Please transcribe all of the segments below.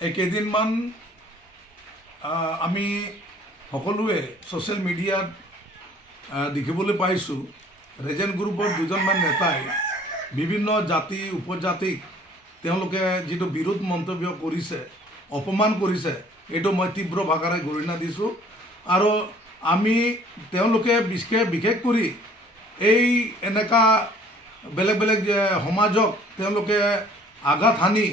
এই কেইদিনমান আমি সকলোৱে ছ'চিয়েল মিডিয়াত দেখিবলৈ পাইছোঁ ৰেজেণ্ট গ্ৰুপৰ দুজনমান নেতাই বিভিন্ন জাতি উপজাতিক তেওঁলোকে যিটো বিৰোধ মন্তব্য কৰিছে অপমান কৰিছে এইটো মই তীব্ৰ ভাষাৰে গৰিহণা দিছোঁ আৰু আমি তেওঁলোকে বিশেষ কৰি এই এনেকা বেলেগ বেলেগ সমাজক তেওঁলোকে আঘাত হানি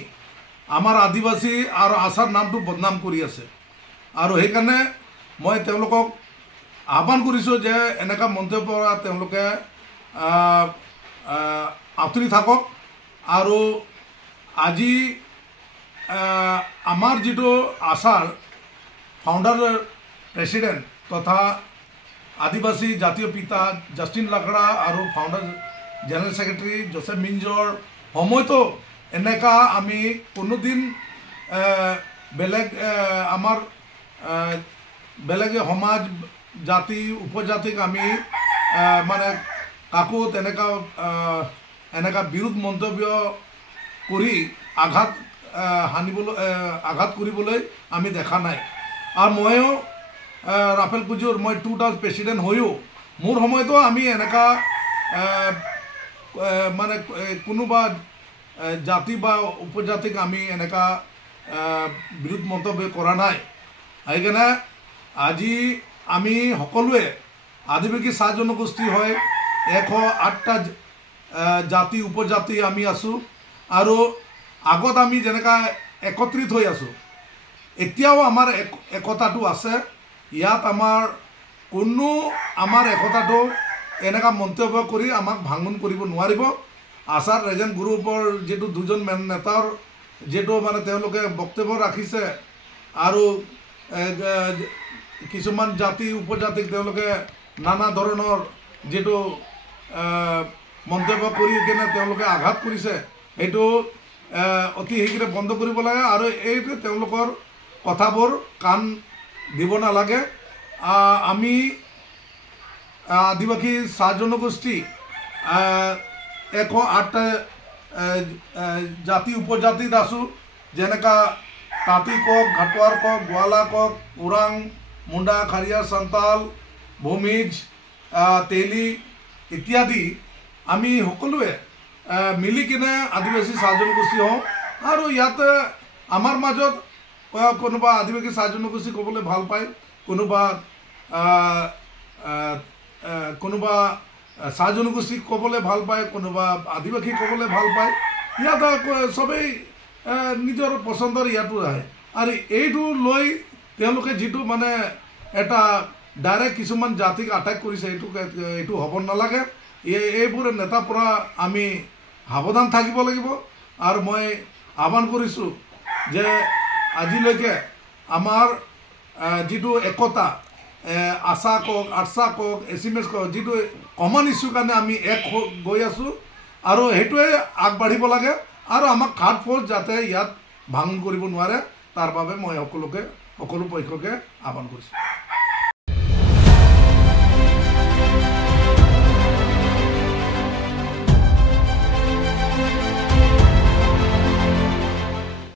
আমাৰ আদিবাসী আৰু আছাৰ নামটো বদনাম কৰি আছে আৰু সেইকাৰণে মই তেওঁলোকক আহ্বান কৰিছোঁ যে এনেকা মন্তব্যৰ পৰা তেওঁলোকে আঁতৰি থাকক আৰু আজি আমাৰ যিটো আছাৰ ফাউণ্ডাৰ প্ৰেচিডেণ্ট তথা আদিবাসী জাতীয় পিতা জাষ্টিন লাকৰা আৰু ফাউণ্ডাৰ জেনেৰেল ছেক্ৰেটাৰী জোচেফ মিঞ্জৰ সময়তো এনেকা আমি কোনোদিন বেলেগ আমাৰ বেলেগ সমাজ জাতি উপজাতিক আমি মানে কাকো তেনেকা এনেকা বিৰোধ মন্তব্য কৰি আঘাত হানিবলৈ আঘাত কৰিবলৈ আমি দেখা নাই আৰু ময়ো ৰাফেল কুজুৰ মই 2 টাৰ্ম প্ৰেচিডেণ্ট হৈও মোৰ সময়তো আমি এনেকা মানে কোনোবা জাতি বা উপজাতিক আমি এনেকা বিৰোধ মন্তব্য কৰা নাই সেইকাৰণে আজি আমি সকলোৱে আদিবাসী চাহ জনগোষ্ঠী হয় 108টা জাতি উপজাতি আমি আছোঁ আৰু আগত আমি যেনেকা একত্ৰিত হৈ আছোঁ এতিয়াও আমাৰ একতাটো আছে ইয়াত আমাৰ কোনো আমাৰ একতাটো এনেকা মন্তব্য কৰি আমাক ভাঙন কৰিব নোৱাৰিব আছাৰ ৰেজেণ্ট গ্ৰুপৰ যেটো দুজন নেতাৰ যেটো মানে তেওঁলোকে বক্তব্য ৰাখিছে আৰু কিছুমান জাতি উপজাতিক তেওঁলোকে নানা ধৰণৰ যেটো মন্তব্য কৰি কিনে তেওঁলোকে আঘাত কৰিছে এইটো অতি শীঘ্ৰে বন্ধ কৰিব লাগে আৰু এইটো তেওঁলোকৰ কথাবোৰ কাণ দিব নালাগে আমি আদিবাসী চাহ জনগোষ্ঠী 108টা জাতি উপজাতিত আছোঁ যেনেকা তাঁতী কক ঘাটুৱাৰ কক গোৱালা কক ওৰাং মুণ্ডা খাৰিয়া সান্তাল ভূমিজ তেলি ইত্যাদি আমি সকলোৱে মিলি কিনে আদিবাসী চাহ জনগোষ্ঠী হওঁ আৰু ইয়াতে আমাৰ মাজত কোনোবা আদিবাসী চাহ জনগোষ্ঠী ক'বলৈ ভাল পায় কোনোবা চাহ জনগোষ্ঠী ক'বলৈ ভাল পায় কোনোবা আদিবাসী ক'বলৈ ভাল পায় ইয়াত চবেই নিজৰ পচন্দৰ ইয়াতো আহে আৰু এইটো লৈ তেওঁলোকে যিটো মানে এটা ডাইৰেক্ট কিছুমান জাতিক আটাক কৰিছে এইটো হ'ব নালাগে এইবোৰ নেতাৰ পৰা আমি সাৱধান থাকিব লাগিব আৰু মই আহ্বান কৰিছোঁ যে আজিলৈকে আমাৰ যিটো একতা আশা কক আৰ্চা কক এছিমেছ কক যিটো কমন ইছ্যুৰ কাৰণে আমি এক গৈ আছোঁ আৰু সেইটোৱে আগবাঢ়িব লাগে আৰু আমাক থাৰ্ড ফ'ৰ্চ যাতে ইয়াত ভাঙন কৰিব নোৱাৰে তাৰ বাবে মই সকলো পক্ষকে আহ্বান কৰিছোঁ